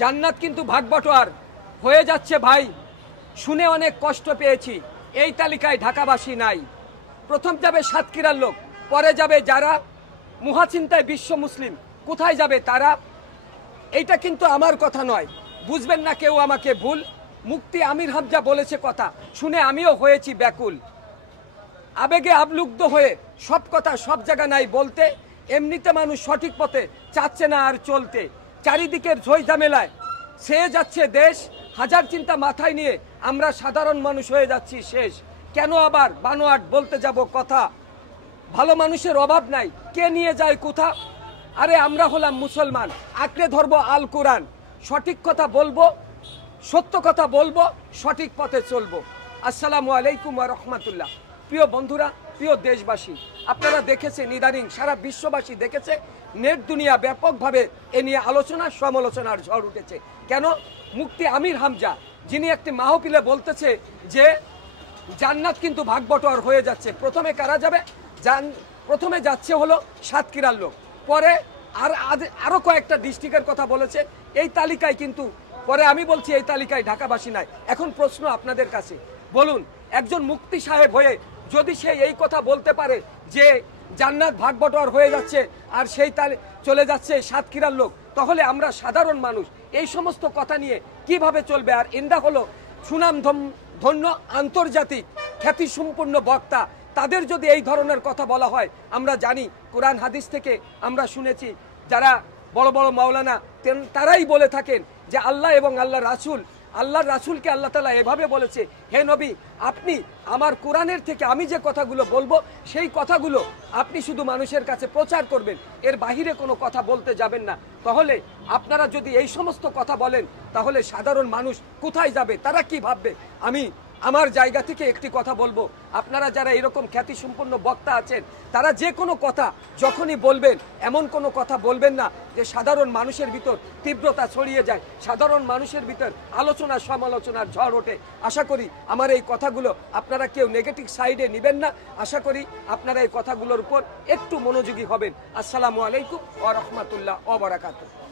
জান্নাত কিন্তু ভাগবটোয়ার হয়ে যাচ্ছে ভাই। শুনে অনেক কষ্ট পেয়েছি। এই তালিকায় ঢাকাবাসী নাই। প্রথম যাবে সাতক্ষীরার লোক, পরে যাবে যারা মুহাচিন্তায় বিশ্ব মুসলিম। কোথায় যাবে তারা? এইটা কিন্তু আমার কথা নয়, বুঝবেন না কেউ আমাকে ভুল। মুফতি আমির হামজা বলেছে কথা, শুনে আমিও হয়েছি ব্যাকুল। আবেগে আবলুব্ধ হয়ে সব কথা সব জায়গা নাই বলতে। এমনিতে মানুষ সঠিক পথে চাচ্ছে না আর চলতে। চারিদিকের ঝই ঝামেলায় ছেয়ে যাচ্ছে দেশ। হাজার চিন্তা মাথায় নিয়ে আমরা সাধারণ মানুষ হয়ে যাচ্ছি শেষ। কেন আবার বানোয়াট বলতে যাব কথা? ভালো মানুষের অভাব নাই, কে নিয়ে যায় কোথা? আরে আমরা হলাম মুসলমান, আঁকড়ে ধরবো আল কোরআন। সঠিক কথা বলবো, সত্য কথা বলবো, সঠিক পথে চলবো। আসসালামু আলাইকুম ওয়া রাহমাতুল্লাহ। প্রিয় বন্ধুরা, প্রিয় দেশবাসী, আপনারা দেখেছেন ইদানিং সারা বিশ্ববাসী দেখেছে নেট দুনিয়া ব্যাপকভাবে এ নিয়ে আলোচনা সমালোচনার ঝড় উঠেছে। কেন? মুফতি আমির হামজা যিনি একটি মাহফিলে বলতেছে যে জান্নাত কিন্তু ভাগবটোয়ার হয়ে যাচ্ছে। প্রথমে কারা যাবে? প্রথমে যাচ্ছে হলো সাতক্ষীরার লোক, পরে আরো কয়েকটা ডিস্ট্রিক্টের কথা বলেছে। এই তালিকায় কিন্তু পরে আমি বলছি এই তালিকায় ঢাকাবাসী নাই। এখন প্রশ্ন আপনাদের কাছে, বলুন একজন মুফতি সাহেব হয়ে যদি সে এই কথা বলতে পারে যে জান্নাত ভাগবটোয়ার হয়ে যাচ্ছে আর সেই চলে যাচ্ছে সাতক্ষীরার লোক, তাহলে আমরা সাধারণ মানুষ এই সমস্ত কথা নিয়ে কিভাবে চলবে? আর এন্ডা হলো সুনাম ধন্য আন্তর্জাতিক খ্যাতি সম্পন্ন বক্তা, তাদের যদি এই ধরনের কথা বলা হয়, আমরা জানি কোরআন হাদিস থেকে আমরা শুনেছি যারা বড় বড় মাওলানা তারাই বলে থাকেন যে আল্লাহ এবং আল্লাহর রাসূলকে আল্লাহ তাআলা এভাবে বলেছে, হে নবী আপনি আমার কোরআনের থেকে আমি যে কথাগুলো বলবো সেই কথাগুলো আপনি শুধু মানুষের কাছে প্রচার করবেন, এর বাহিরে কোনো কথা বলতে যাবেন না। তাহলে আপনারা যদি এই সমস্ত কথা বলেন তাহলে সাধারণ মানুষ কোথায় যাবে? তারা কি ভাববে? আমি আমার জায়গা থেকে একটি কথা বলবো, আপনারা যারা এরকম খ্যাতি সম্পন্ন বক্তা আছেন তারা যে কোনো কথা যখনই বলবেন এমন কোনো কথা বলবেন না যে সাধারণ মানুষের ভিতর তীব্রতা ছড়িয়ে যায়, সাধারণ মানুষের ভিতর আলোচনা সমালোচনার ঝড় ওঠে। আশা করি আমার এই কথাগুলো আপনারা কেউ নেগেটিভ সাইডে নেবেন না। আশা করি আপনারা এই কথাগুলোর উপর একটু মনোযোগী হবেন। আসসালামু আলাইকুম ওয়া রাহমাতুল্লাহ ওয়া বারাকাতুহু।